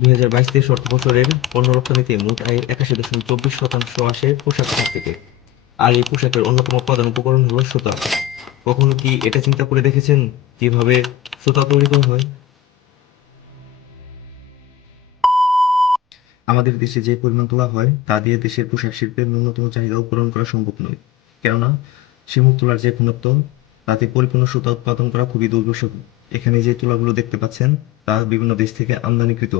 2022-23 অর্থ বছরের পণ্য রপ্তানিতে মোট আয়ের 81.24% আসে পোশাক খাত থেকে। আর এই পোশাকের অন্যতম প্রধান উপকরণ হলো সুতা। কখনো কি এটা চিন্তা করে দেখেছেন কিভাবে সুতা তৈরি করা হয়? আমাদের দেশে যে পরিমাণ তোলা হয় তা দিয়ে দেশের পোশাক শিল্পের ন্যূনতম চাহিদা পূরণ করা সম্ভব নয়, কেননা শিমুল তুলার যে ঘনত্ব তাতে পরিপূর্ণ সুতা উৎপাদন করা খুবই দুর্বিষহ। এখানে যে তুলাগুলো দেখতে পাচ্ছেন তা বিভিন্ন দেশ থেকে আমদানিকৃত,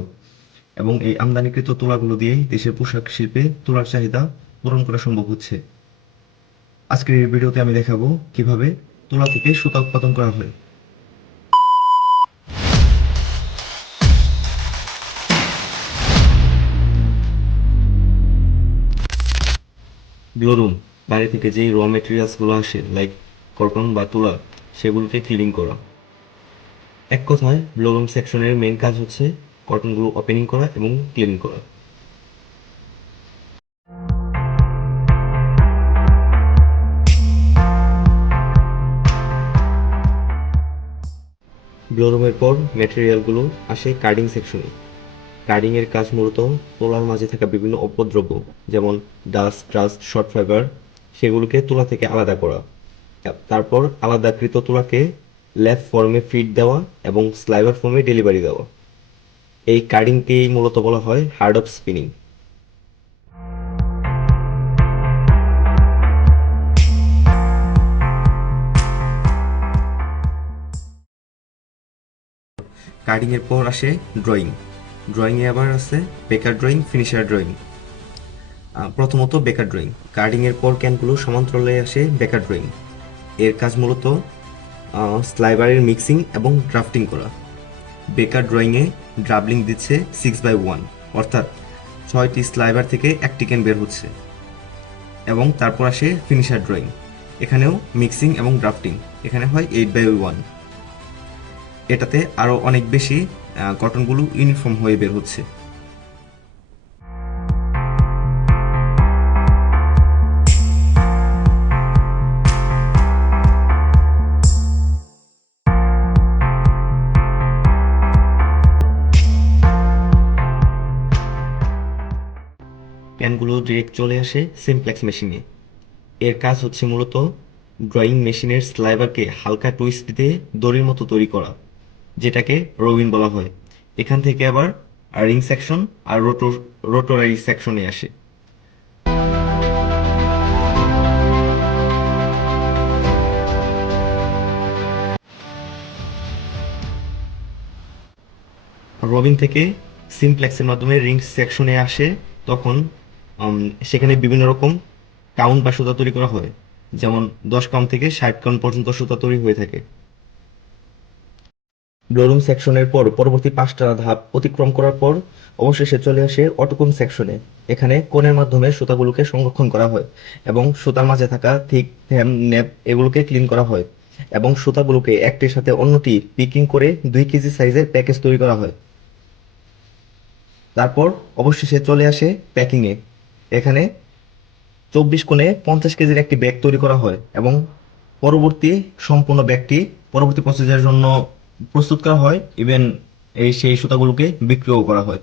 এবং এই আমদানিকৃত তুলাগুলো দিয়েই দেশের পোশাক শিল্পে তুলার চাহিদা পূরণ করা সম্ভব হচ্ছে। আজকের এই ভিডিওতে আমি দেখাবো কিভাবে তুলা থেকে সুতা উৎপাদন করা হয়। গ্লোরুম, বাইরে থেকে যেই র মেটেরিয়ালসগুলো আসে লাইক কটন বা তুলা, সেগুলোকে ক্লিনিং করা। এক কথায় ব্লোরুম সেকশনের মেইন কাজ হচ্ছে কটনগুলো ওপেনিং করা এবং ক্লিনিং করা। ব্লোরুমের পর ম্যাটেরিয়ালগুলো আসে কার্ডিং সেকশনে। কার্ডিং এর কাজ মূলত তুলার মাঝে থাকা বিভিন্ন অপদ্রব্য, যেমন ডাস্ট, ট্রাস্ট, শর্ট ফাইবার, সেগুলোকে তুলা থেকে আলাদা করা। তারপর আলাদাকৃত তুলাকে ল্যাব ফর্মে ফিড দেওয়া এবং স্লাইভার ফর্মে ডেলিভারি দেওয়া। এই কার্ডিংকেই মূলত বলা হয় হার্ড অফ স্পিনিং। কার্ডিং এর পর আসে ড্রয়িং। ড্রয়িং এ আবার আছে বেকার ড্রয়িং, ফিনিশার ড্রয়িং। প্রথমত বেকার ড্রয়িং। কার্ডিং এর পর ক্যানগুলো সমান্তরালে আসে বেকার ড্রয়িং। এর কাজ মূলত স্লাইভারের মিক্সিং এবং ড্রাফটিং করা। বেকার ড্রয়িংয়ে ড্রাবলিং দিচ্ছে 6/1, অর্থাৎ 6টি স্লাইভার থেকে একটি ক্যান বের হচ্ছে। এবং তারপর আসে ফিনিশার ড্রয়িং। এখানেও মিক্সিং এবং ড্রাফটিং, এখানে হয় 8/1। এটাতে আরও অনেক বেশি কটনগুলো ইউনিফর্ম হয়ে বের হচ্ছে। প্যানগুলো ডিরেক্ট চলে আসে সিমপ্লেক্স মেশিনে। এর কাজ হচ্ছে মূলত ড্রয়িং মেশিনের স্লাইভারকে হালকা টুইস্ট দিয়ে দড়ির মতো তৈরি করা, যেটাকে রবিন বলা হয়। এখান থেকে আবার রিং সেকশন আর রোটোরারি সেকশনে আসে। রবিন থেকে সিমপ্লেক্সের মাধ্যমে রিং সেকশনে আসে, তখন সেখানে বিভিন্ন রকম কাউন্ট বা সুতা তৈরি করা হয়, যেমন 10 কাউন্ট থেকে 60 কাউন্ট পর্যন্ত সুতা তৈরি হয়ে থাকে। ব্লোরুম সেকশনের পর পরবর্তী 5টা ধাপ অতিক্রম করার পর অবশেষে চলে আসে অটোকোন সেকশনে। এখানে কোনের মাধ্যমে সুতাগুলোকে সংরক্ষণ করা হয় এবং সুতার মাঝে থাকা থিক, থ্যাম, নেপ এগুলোকে ক্লিন করা হয়, এবং সুতাগুলোকে একটির সাথে অন্যটি পিকিং করে 2 কেজি সাইজের প্যাকেজ তৈরি করা হয়। তারপর অবশেষে চলে আসে প্যাকিংয়ে। এখানে 24 কোণে 50 কেজির একটি ব্যাগ তৈরি করা হয় এবং পরবর্তী সম্পূর্ণ ব্যাগটি পরবর্তী প্রসেসের জন্য প্রস্তুত করা হয়। ইভেন সেই সুতাগুলোকে বিক্রিও করা হয়।